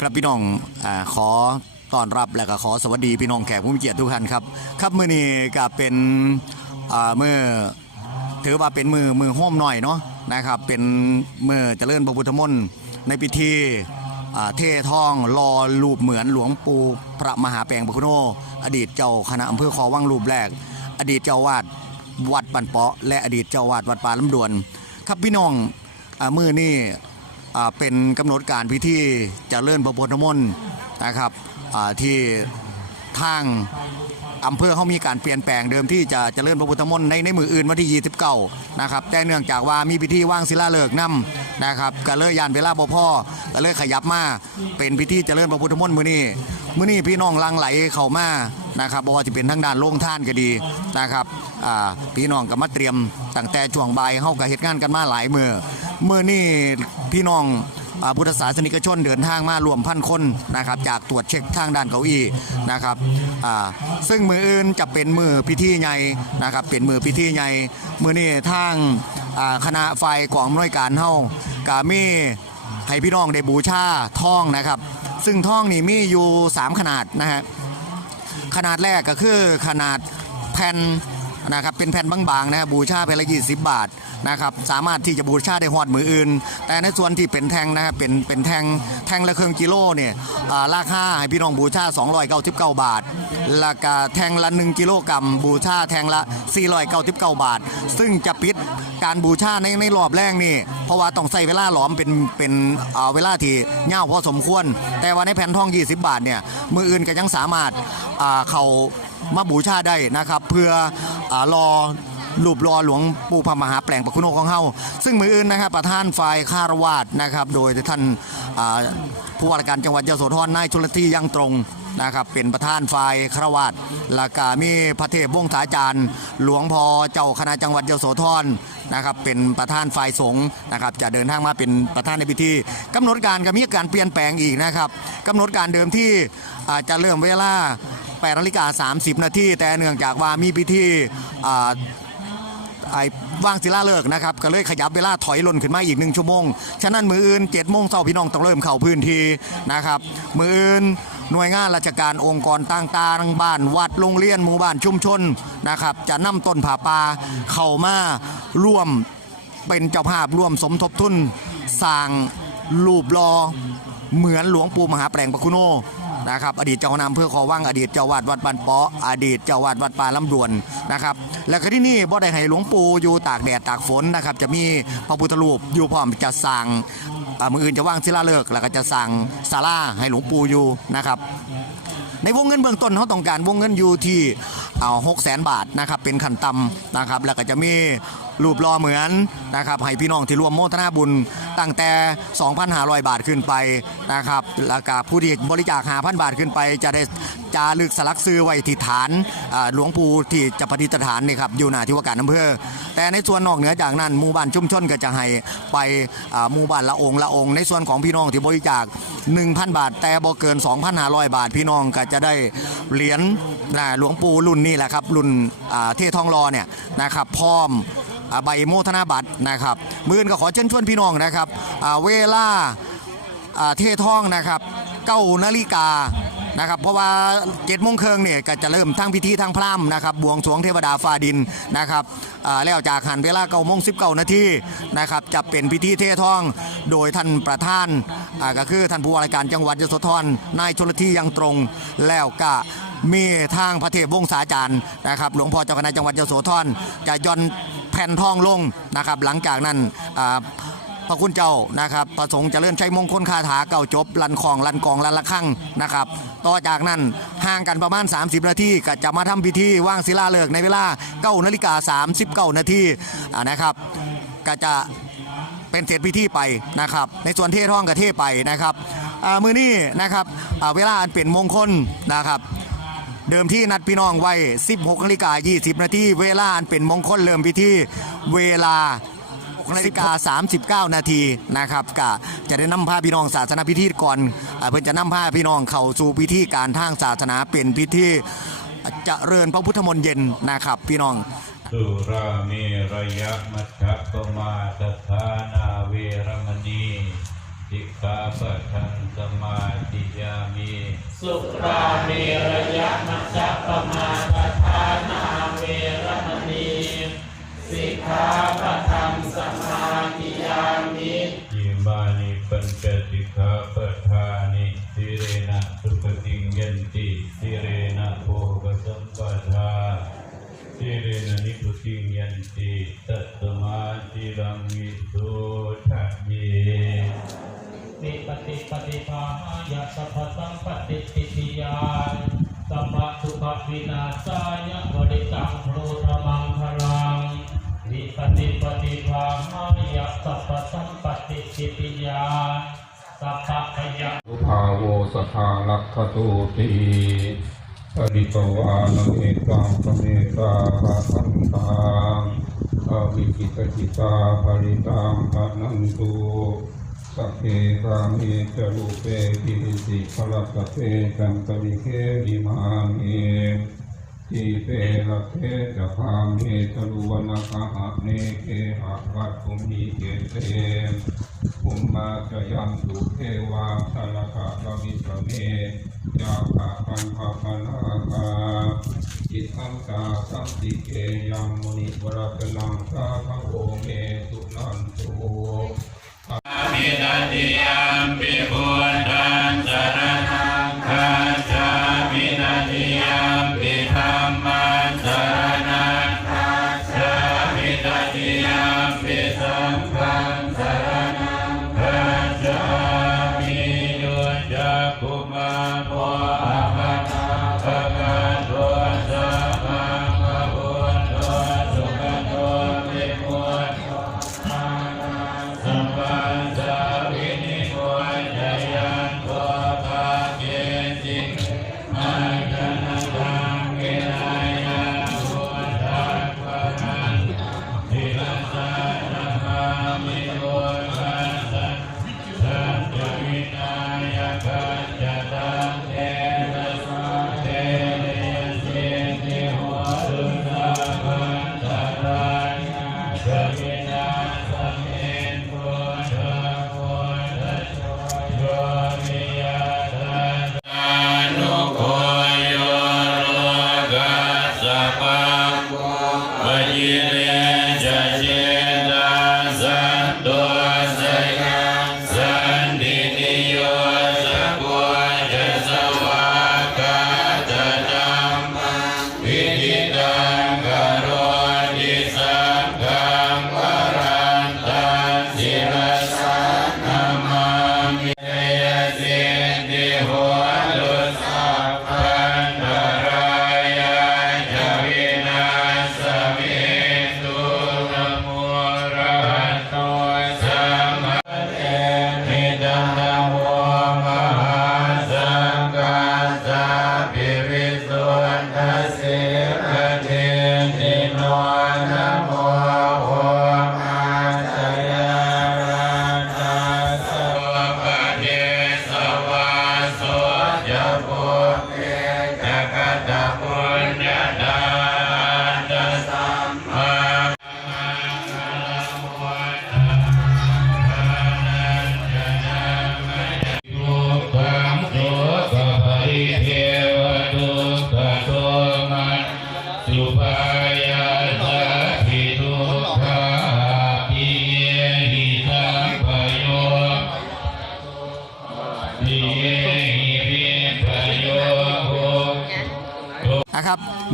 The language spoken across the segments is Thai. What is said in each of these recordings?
ครับพี่น้องอขอต้อนรับและก็ขอสวัสดีพี่น้องแขกผู้มีเกียรติทุกท่านครับ ครับมือนี้ก็เป็นมือถือว่าเป็นมือมือโฮมหน่อยเนาะนะครับ เป็นมือเจริญพระพุทธมนต์ในพิธีเทท่องรอรูปเหมือนหลวงปู่พระมหาแปลงปะคุโนอดีตเจ้าคณะอำเภอคอวังรูปแรก อดีตเจ้าวาดวัดปันเปาะ และอดีตเจ้าวาดวัดป่าลำดวน ครับพี่น้องอมือนี่ เป็นกำหนดการพิธีเจริญพระพุทธมนต์นะครับที่ทางอำเภอเขามีการเปลี่ยนแปลงเดิมที่จะเจริญพระพุทธมนต์ในในมืออื่นวันที่29นะครับแต่เนื่องจากว่ามีพิธีว่างศิลาฤกษ์นํนะครับก็เลยยานเวลาบ่พอก็เลยขยับมาเป็นพิธีเจริญพระพุทธมนต์มื้อนี้มื้อนี้พี่น้องลังไหลเข้ามานะครับบ่ว่าจะเป็นทางด้านโรงท่านก็ดีนะครับพี่น้องก็มาเตรียมตั้งแต่ช่วงบ่ายเฮาก็เฮ็ดงานกันมาหลายมือ เมื่อนี่พี่น้องพุทธศาสนิกชนเดินทางมารวมพันคนนะครับจากตรวจเช็คทางด้านเก้าอี้นะครับซึ่งมืออื่นจะเป็นมือพิธีใหญ่นะครับเป็นมือพิธีใหญ่มือนี่ทางคณะไฟกองอำนวยการเฮากามีให้พี่น้องได้บูชาท่องนะครับ ซึ่งท่องนี่มีอยู่ 3 ขนาดนะฮะขนาดแรกก็คือขนาดแผ่นนะครับเป็นแผ่นบางๆนะครับบูชาแผ่นละ20บาท นะครับสามารถที่จะบูชาได้หอดมืออื่น แต่ในส่วนที่เป็นแทงนะครับเป็นเป็นแทงแทงละเครื่องกิโลเนี่ยราคาให้พี่น้องบูชา 299 บาทแล้วก็แทงละ 1 กิโลกรัมบูชาแทงละ 499 บาท ซึ่งจะปิดการบูชาในในรอบแรกนี่ เพราะว่าต้องใส่เวลาหลอมเป็นเป็นเวลาที่ยาวพอสมควร แต่ว่าในแผ่นทอง 20 บาทเนี่ยมืออื่นก็ยังสามารถเขามาบูชาได้นะครับ เพื่ออรอ รูปรอหลวงปู่พระมหาแปลงปะคุโนของเฮาซึ่งมืออื่นนะครับประธานฝ่ายคารวาสนะครับ โดยท่านผู้ว่าการจังหวัดยโสธรนายชุลธียังตรงนะครับเป็นประธานฝ่ายคารวาสและก็มีพระเทพวงศาจารย์ หลวงพ่อเจ้าคณะจังหวัดยโสธรนะครับเป็นประธานฝ่ายสงฆ์นะครับจะเดินทางมาเป็นประธานในพิธีกำหนดการก็มีการเปลี่ยนแปลงอีกนะครับกำหนดการเดิมที่อาจะเริ่มเวลา8นาฬิกา30 นาทีแต่เนื่องจากว่ามีพิธี ไอ้ว่างศิลาฤกษ์นะครับก็เลยขยับเวลาถอยล่นขึ้นมาอีกหนึ่งชั่วโมง ฉะนั้นมืออื่น7โมงเช้าพี่น้องต้องเริ่มเข้าพื้นที่นะครับ มืออื่นหน่วยงานราชการองค์กรต่างๆบ้านวัดโรงเรียนหมู่บ้านชุมชนนะครับจะนำต้นผาป่าเข้ามาร่วมเป็นเจ้าภาพร่วมสมทบทุนสร้างรูปรอเหมือนหลวงปู่มหาแปลงปะคุโน นะครับอดีตเจ้าคณะอำเภอคอว่างอดีตเจ้าวาดวัดบันเปาะอดีตเจ้าวาดวัดป่าลำดวนนะครับและก็ที่นี่บ่ได้ให้หลวงปู่อยู่ตากแดดตากฝนนะครับจะมีพระพุทธรูปอยู่พร้อมจะสั่งมืออื่นจะว่างศิลาเลิกแล้วก็จะสั่งศาลาให้หลวงปู่อยู่นะครับในวงเงินเบื้องต้นเขาต้องการวงเงินอยู่ที่ เอาหกแสนบาทนะครับเป็นขันต่ำนะครับแล้วก็จะมีรูปรอเหมือนนะครับให้พี่น้องที่ร่วมโมทนาบุญตั้งแต่ 2,500 บาทขึ้นไปนะครับแล้วก็ผู้ที่บริจาค5,000 บาทขึ้นไป จะได้จารึกสลักซื้อไว้ที่ฐานหลวงปู่ที่จะประดิษฐานนี่ครับอยู่หน้าที่ว่าการอำเภอ แต่ในส่วนนอกเหนือจากนั้นหมู่บ้านชุมชนก็จะให้ไปหมู่บ้านละองละองในส่วนของพี่น้องที่บริจาค 1,000 บาท แต่บ่เกิน 2,500 บาท พี่น้องก็จะได้เหรียญ นะหลวงปู่รุ่นนี่แหละครับรุ่นอ่าเททองรอเนี่ยนะครับพร้อมใบโมทนาบัตรนะครับมื่นก็ขอเชิญชวนพี่น้องนะครับเวลาอ่าเททองนะครับเก้านาฬิกานะครับเพราะว่าเจ็ดโมงครึ่งเนี่ยก็จะเริ่มทั้งพิธีทั้งพร่ำนะครับบวงสรวงเทวดาฟ้าดินนะครับแล้วจากหันเวลาเก้าโมงสิบเก้านาทีนะครับจะเป็นพิธีเททองโดยท่านประธานก็คือท่านผู้ว่าราชการจังหวัดยโสธรนายชลธียังตรงแล้วก็ มีทางพระเทพวงศาจารย์นะครับ หลวงพ่อเจ้าคณะจังหวัดยโสธรจะย่อนแผ่นทองลงนะครับ หลังจากนั้นพระคุณเจ้านะครับประสงค์จะเจริญชัยมงคลคาถาเก่าจบ ลันของลันกองลันละข้างนะครับ ต่อจากนั้นห่างกันประมาณ 30 นาทีก็จะมาทำพิธีว่างศิลาฤกษ์ในเวลา9นาฬิกา39นาทีอ่านะครับก็จะเป็นเสร็จพิธีไปนะครับ ในส่วนเทท่องกับเทไปนะครับมือนี้นะครับเวลาอันเป็นมงคลนะครับ เดิมที่นัดพี่น้องไว้ 16นาฬิกา20 นาทีเวลาอันเป็นมงคลเริ่มพิธีเวลา6นาฬิกา39 นาทีนะครับก็จะได้นำพาพี่น้องศาสนาพิธีก่อนเพื่อจะนำพาพี่น้องเข้าสู่พิธีการทางศาสนาเป็นพิธีเจริญพระพุทธมนต์เย็นนะครับ พี่น้องสุราเมรยะมัจจปมาสทานาเวรมณี สิกขาปะทังสมาธิสุราเมรยะมัจจปมาปทานาเวรมณีสิกขาปะทังสมาธิยามิอิมานิปัญจสิกขาปทานิสิเรนะสุปฏิยันติสิเรนะโภกสัมปทาสิเรนะนิพุติยันติตัตตมาจิรังวิโสทะเย ติปฏิปฏิภาหายาสัพพสัมปติติติยานสัพพะทุกขวินาศายะบริตังโพธมังคลังวิปฏิปฏิภาหายาสัพพสัมปติติติยานสัพพพยาอุภาโวสทาลักขตุติปริปวานเมตังปเมตาภะคันตังอวิจิตจิตาภริตังภะนันตุ สัพเพกามิจรูปเปกิริสิภลัสสะเพจันตริเคหิมามิทีเปละเทจะพามิจรุวนาคหะเนเคหะวัตถุมิเกเตภูมมาจยัมตุเทวาสารกะระวิสเมยาภาปันภาปนาคาจิตังกาสัมติเกยังมุนิวรตนังสาภโวเมสุนันตุ มินาติยามปิพุ วิ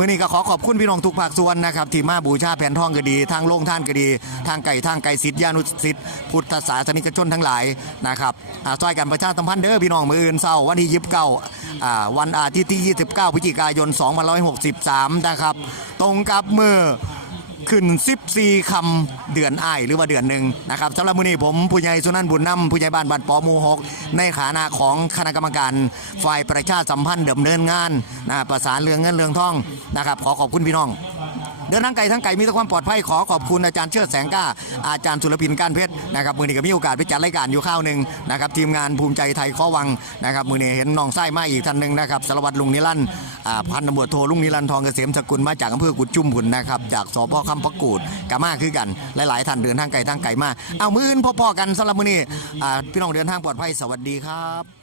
มื่อนี้ก็ขอขอบคุณพี่น้องทุกภาคส่วนนะครับที่มาบูชาแผ่นทองก็ดี ทางโล่งท่านก็ดี ทางไก่ทางไก่สิทธิานุสิทธิพุทธศาสนิกชนทั้งหลายนะครับอ่าช่วยกันประชาสัมพันธ์เด้อพี่น้องมืออื่นเศร้าวันที่29อ่าวันอาทิตย์ที่ 29พฤศจิกายน 2563 นะครับ ตรงกับมือ ขึ้น 14คำเดือนอ้ายหรือว่าเดือนหนึ่งนะครับสำหรับมื้อนี้ผมผู้ใหญ่สุนันท์บุญนำผู้ใหญ่บ้านบัดปอหมูหกในฐานะของคณะกรรมการฝ่ายประชาสัมพันธ์เดิมเนินงานนะประสานเรื่องเงินเรื่องทองนะครับขอขอบคุณพี่น้อง เดินทางไกลทั้งไกลมีแต่ความปลอดภัยขอขอบคุณอาจารย์เชิดแสงกล้าอาจารย์สุรพินก้านเพชรนะครับมือนี้ก็มีโอกาสไปจัดรายการอยู่ข้าวหนึ่งนะครับทีมงานภูมิใจไทยข้อวังนะครับมือนี้เห็นน้องไส้มาอีกท่านหนึ่งนะครับสารวัตรลุงนิรันดร์พันตำรวจโทลุงนิรันดร์ทองเกษมสกุลมาจากอำเภอกุดจุ่มบุญนะครับจากสพคำประกูดกามาคือกันหลายๆท่านเดินทางไกลทางไกลมาเอามืออื่นพ่อๆกันสำหรับมือนี้พี่น้องเดินทางปลอดภัยสวัสดีครับ